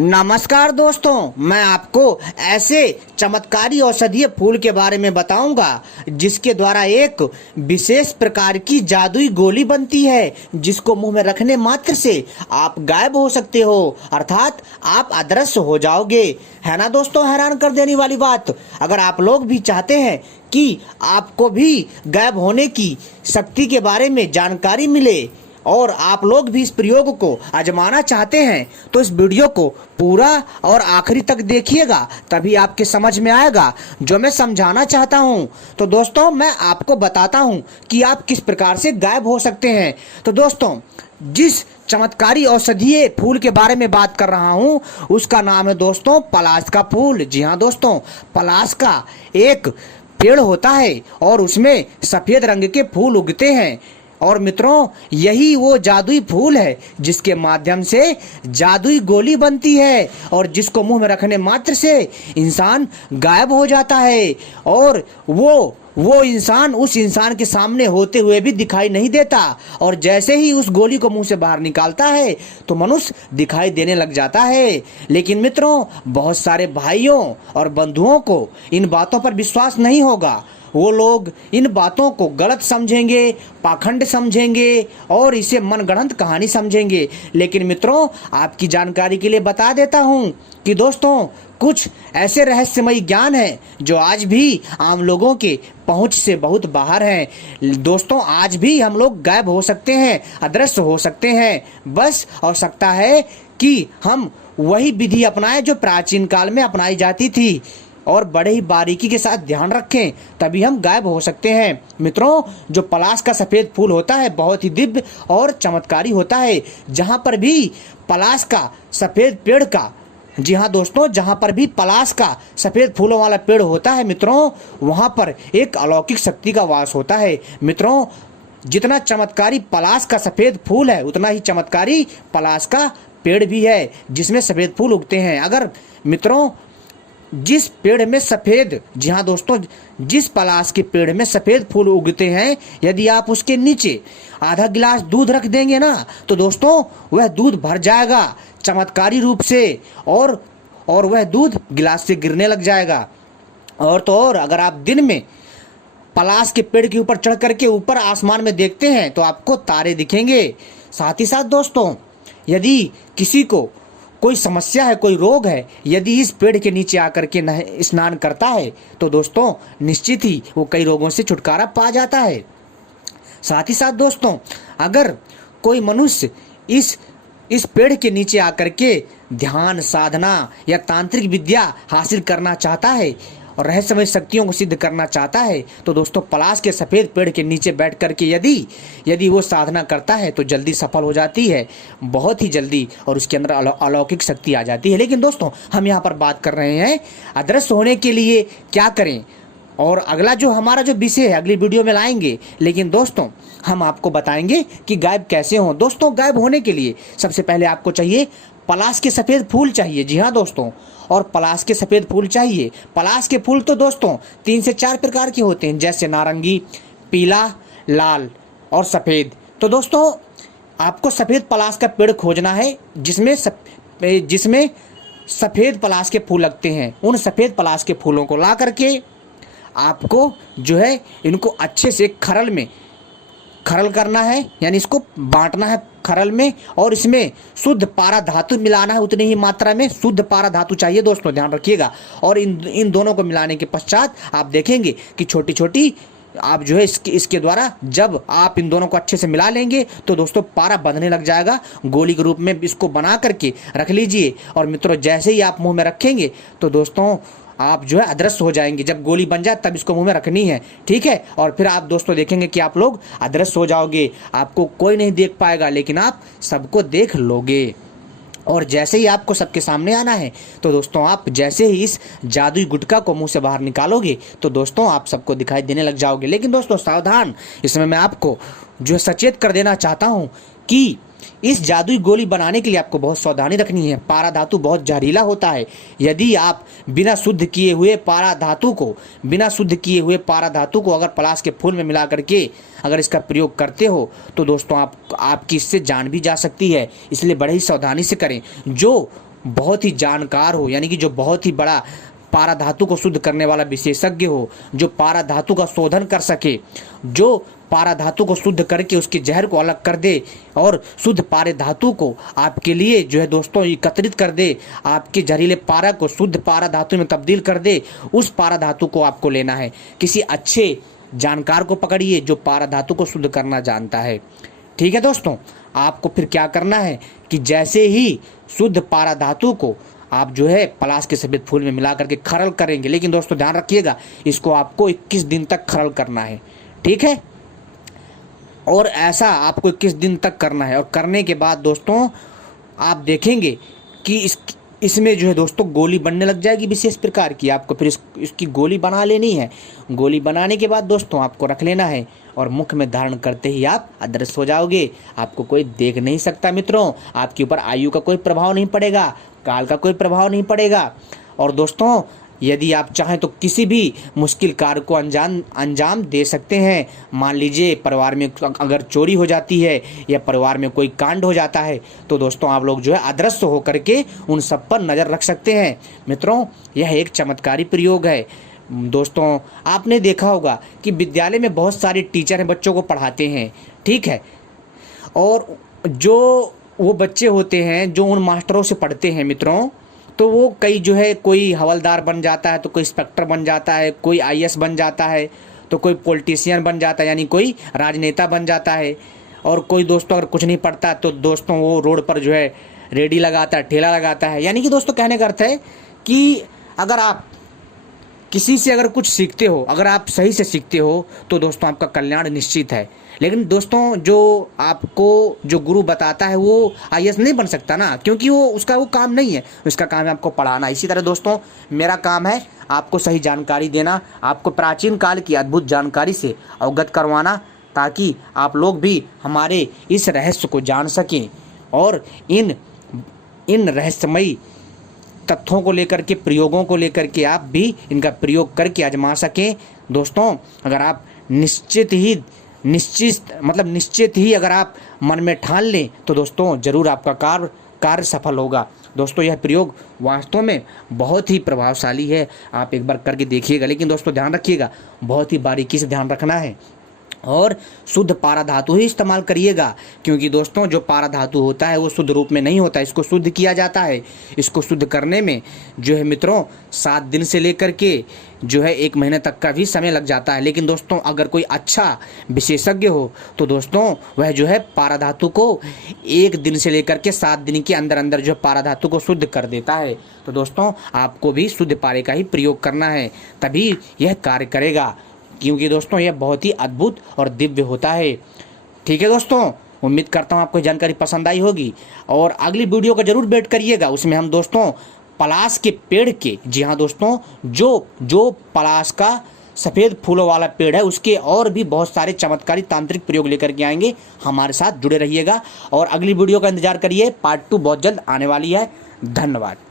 नमस्कार दोस्तों, मैं आपको ऐसे चमत्कारी औषधीय फूल के बारे में बताऊंगा जिसके द्वारा एक विशेष प्रकार की जादुई गोली बनती है, जिसको मुंह में रखने मात्र से आप गायब हो सकते हो, अर्थात आप अदृश्य हो जाओगे। है ना दोस्तों, हैरान कर देने वाली बात। अगर आप लोग भी चाहते हैं कि आपको भी गायब होने की शक्ति के बारे में जानकारी मिले और आप लोग भी इस प्रयोग को आजमाना चाहते हैं, तो इस वीडियो को पूरा और आखिरी तक देखिएगा, तभी आपके समझ में आएगा जो मैं समझाना चाहता हूं। तो दोस्तों, मैं आपको बताता हूं कि आप किस प्रकार से गायब हो सकते हैं। तो दोस्तों, जिस चमत्कारी औषधीय फूल के बारे में बात कर रहा हूं उसका नाम है दोस्तों पलाश का फूल। जी हाँ दोस्तों, पलाश का एक पेड़ होता है और उसमें सफेद रंग के फूल उगते हैं। और मित्रों, यही वो जादुई फूल है जिसके माध्यम से जादुई गोली बनती है और जिसको मुंह में रखने मात्र से इंसान गायब हो जाता है और वो इंसान उस इंसान के सामने होते हुए भी दिखाई नहीं देता, और जैसे ही उस गोली को मुंह से बाहर निकालता है तो मनुष्य दिखाई देने लग जाता है। लेकिन मित्रों, बहुत सारे भाइयों और बंधुओं को इन बातों पर विश्वास नहीं होगा। वो लोग इन बातों को गलत समझेंगे, पाखंड समझेंगे और इसे मनगढ़ंत कहानी समझेंगे। लेकिन मित्रों, आपकी जानकारी के लिए बता देता हूं कि दोस्तों, कुछ ऐसे रहस्यमयी ज्ञान है जो आज भी आम लोगों के पहुंच से बहुत बाहर हैं। दोस्तों, आज भी हम लोग गायब हो सकते हैं, अदृश्य हो सकते हैं। बस आवश्यकता है कि हम वही विधि अपनाएं जो प्राचीन काल में अपनाई जाती थी और बड़े ही बारीकी के साथ ध्यान रखें, तभी हम गायब हो सकते हैं। मित्रों, जो पलाश का सफेद फूल होता है बहुत ही दिव्य और चमत्कारी होता है। जहां पर भी पलाश का सफेद पेड़ का, जी हाँ दोस्तों, जहां पर भी पलाश का सफेद फूलों वाला पेड़ होता है मित्रों, वहां पर एक अलौकिक शक्ति का वास होता है। मित्रों, जितना चमत्कारी पलाश का सफेद फूल है उतना ही चमत्कारी पलाश का पेड़ भी है जिसमें सफेद फूल उगते हैं। अगर मित्रों, जिस पेड़ में सफेद, जी हाँ दोस्तों, जिस पलाश के पेड़ में सफेद फूल उगते हैं, यदि आप उसके नीचे आधा गिलास दूध रख देंगे ना, तो दोस्तों वह दूध भर जाएगा चमत्कारी रूप से और वह दूध गिलास से गिरने लग जाएगा। और तो और, अगर आप दिन में पलाश के पेड़ के ऊपर चढ़ करके ऊपर आसमान में देखते हैं तो आपको तारे दिखेंगे। साथ ही साथ दोस्तों, यदि किसी को कोई समस्या है, कोई रोग है, यदि इस पेड़ के नीचे आकर के स्नान करता है तो दोस्तों निश्चित ही वो कई रोगों से छुटकारा पा जाता है। साथ ही साथ दोस्तों, अगर कोई मनुष्य इस पेड़ के नीचे आकर के ध्यान, साधना या तांत्रिक विद्या हासिल करना चाहता है और रहस्यमय शक्तियों को सिद्ध करना चाहता है, तो दोस्तों पलाश के सफेद पेड़ के नीचे बैठ करके यदि वो साधना करता है तो जल्दी सफल हो जाती है, बहुत ही जल्दी, और उसके अंदर अलौकिक शक्ति आ जाती है। लेकिन दोस्तों, हम यहाँ पर बात कर रहे हैं अदृश्य होने के लिए क्या करें, और अगला जो हमारा जो विषय है अगली वीडियो में लाएंगे। लेकिन दोस्तों, हम आपको बताएंगे कि गायब कैसे हों। दोस्तों, गायब होने के लिए सबसे पहले आपको चाहिए पलाश के सफेद फूल चाहिए। जी हाँ दोस्तों, और पलाश के सफेद फूल चाहिए। पलाश के फूल तो दोस्तों 3 से 4 प्रकार के होते हैं, जैसे नारंगी, पीला, लाल और सफेद। तो दोस्तों, आपको सफेद पलाश का पेड़ खोजना है जिसमें सफेद पलाश के फूल लगते हैं। उन सफेद पलाश के फूलों को ला करके आपको जो है इनको अच्छे से खरल करना है, यानी इसको बांटना है खरल में, और इसमें शुद्ध पारा धातु मिलाना है। उतनी ही मात्रा में शुद्ध पारा धातु चाहिए दोस्तों, ध्यान रखिएगा। और इन दोनों को मिलाने के पश्चात आप देखेंगे कि छोटी छोटी आप जो है इसके द्वारा जब आप इन दोनों को अच्छे से मिला लेंगे तो दोस्तों पारा बंधने लग जाएगा। गोली के रूप में इसको बना करके रख लीजिए, और मित्रों जैसे ही आप मुंह में रखेंगे तो दोस्तों आप जो है अदृश्य हो जाएंगे। जब गोली बन जाए तब इसको मुंह में रखनी है, ठीक है। और फिर आप दोस्तों देखेंगे कि आप लोग अदृश्य हो जाओगे, आपको कोई नहीं देख पाएगा लेकिन आप सबको देख लोगे। और जैसे ही आपको सबके सामने आना है तो दोस्तों आप जैसे ही इस जादुई गुटखा को मुंह से बाहर निकालोगे तो दोस्तों आप सबको दिखाई देने लग जाओगे। लेकिन दोस्तों सावधान, इसमें मैं आपको जो सचेत कर देना चाहता हूं कि इस जादुई गोली बनाने के लिए आपको बहुत सावधानी रखनी है। पारा धातु बहुत जहरीला होता है। यदि आप बिना शुद्ध किए हुए पारा धातु को अगर पलाश के फूल में मिला करके अगर इसका प्रयोग करते हो तो दोस्तों आपकी इससे जान भी जा सकती है। इसलिए बड़े ही सावधानी से करें। जो बहुत ही जानकार हो, यानी कि जो बहुत ही बड़ा पारा धातु को शुद्ध करने वाला विशेषज्ञ हो, जो पारा धातु का शोधन कर सके, जो पारा धातु को शुद्ध करके उसके जहर को अलग कर दे और शुद्ध पारे धातु को आपके लिए जो है दोस्तों एकत्रित कर दे, आपके जहरीले पारा को शुद्ध पारा धातु में तब्दील कर दे, उस पारा धातु को आपको लेना है। किसी अच्छे जानकार को पकड़िए जो पारा धातु को शुद्ध करना जानता है। ठीक है दोस्तों, आपको फिर क्या करना है कि जैसे ही शुद्ध पारा धातु को आप जो है पलाश के सफेद फूल में मिला करके खरल करेंगे, लेकिन दोस्तों ध्यान रखिएगा इसको आपको 21 दिन तक खरल करना है। ठीक है, और ऐसा आपको 21 दिन तक करना है। और करने के बाद दोस्तों आप देखेंगे कि इसमें जो है दोस्तों गोली बनने लग जाएगी विशेष प्रकार की। आपको फिर इसकी गोली बना लेनी है। गोली बनाने के बाद दोस्तों आपको रख लेना है और मुख में धारण करते ही आप अदृश्य हो जाओगे। आपको कोई देख नहीं सकता मित्रों, आपके ऊपर आयु का कोई प्रभाव नहीं पड़ेगा, काल का कोई प्रभाव नहीं पड़ेगा। और दोस्तों यदि आप चाहें तो किसी भी मुश्किल कार्य को अंजाम दे सकते हैं। मान लीजिए परिवार में अगर चोरी हो जाती है या परिवार में कोई कांड हो जाता है तो दोस्तों आप लोग जो है अदृश्य होकर के उन सब पर नज़र रख सकते हैं। मित्रों यह एक चमत्कारी प्रयोग है। दोस्तों आपने देखा होगा कि विद्यालय में बहुत सारे टीचर हैं, बच्चों को पढ़ाते हैं। ठीक है, और जो वो बच्चे होते हैं जो उन मास्टरों से पढ़ते हैं मित्रों, तो वो कई जो है कोई हवलदार बन जाता है, तो कोई इंस्पेक्टर बन जाता है, कोई आईएएस बन जाता है, तो कोई पॉलिटिशियन बन जाता है यानी कोई राजनेता बन जाता है। और कोई दोस्तों अगर कुछ नहीं पढ़ता तो दोस्तों वो रोड पर जो है रेडी लगाता है, ठेला लगाता है। यानी कि दोस्तों कहने का अर्थ है कि अगर आप किसी से अगर कुछ सीखते हो, अगर आप सही से सीखते हो तो दोस्तों आपका कल्याण निश्चित है। लेकिन दोस्तों जो आपको जो गुरु बताता है वो आईएएस नहीं बन सकता ना, क्योंकि वो उसका वो काम नहीं है, उसका काम है आपको पढ़ाना। इसी तरह दोस्तों मेरा काम है आपको सही जानकारी देना, आपको प्राचीन काल की अद्भुत जानकारी से अवगत करवाना, ताकि आप लोग भी हमारे इस रहस्य को जान सकें और इन रहस्यमयी तथ्यों को लेकर के, प्रयोगों को लेकर के आप भी इनका प्रयोग करके आजमा सकें। दोस्तों अगर आप निश्चित ही अगर आप मन में ठान लें तो दोस्तों जरूर आपका कार्य सफल होगा। दोस्तों यह प्रयोग वास्तव में बहुत ही प्रभावशाली है, आप एक बार करके देखिएगा। लेकिन दोस्तों ध्यान रखिएगा, बहुत ही बारीकी से ध्यान रखना है और शुद्ध पारा धातु ही इस्तेमाल करिएगा, क्योंकि दोस्तों जो पारा धातु होता है वो शुद्ध रूप में नहीं होता, इसको शुद्ध किया जाता है। इसको शुद्ध करने में जो है मित्रों 7 दिन से लेकर के जो है 1 महीने तक का भी समय लग जाता है। लेकिन दोस्तों अगर कोई अच्छा विशेषज्ञ हो तो दोस्तों वह जो है पारा धातु को 1 दिन से लेकर के 7 दिन के अंदर अंदर जो है पारा धातु को शुद्ध कर देता है। तो दोस्तों आपको भी शुद्ध पारे का ही प्रयोग करना है, तभी यह कार्य करेगा, क्योंकि दोस्तों यह बहुत ही अद्भुत और दिव्य होता है। ठीक है दोस्तों, उम्मीद करता हूँ आपको जानकारी पसंद आई होगी और अगली वीडियो का जरूर वेट करिएगा। उसमें हम दोस्तों पलाश के पेड़ के, जी हाँ दोस्तों, जो पलाश का सफ़ेद फूलों वाला पेड़ है उसके और भी बहुत सारे चमत्कारी तांत्रिक प्रयोग लेकर के आएंगे। हमारे साथ जुड़े रहिएगा और अगली वीडियो का इंतजार करिए, पार्ट 2 बहुत जल्द आने वाली है। धन्यवाद।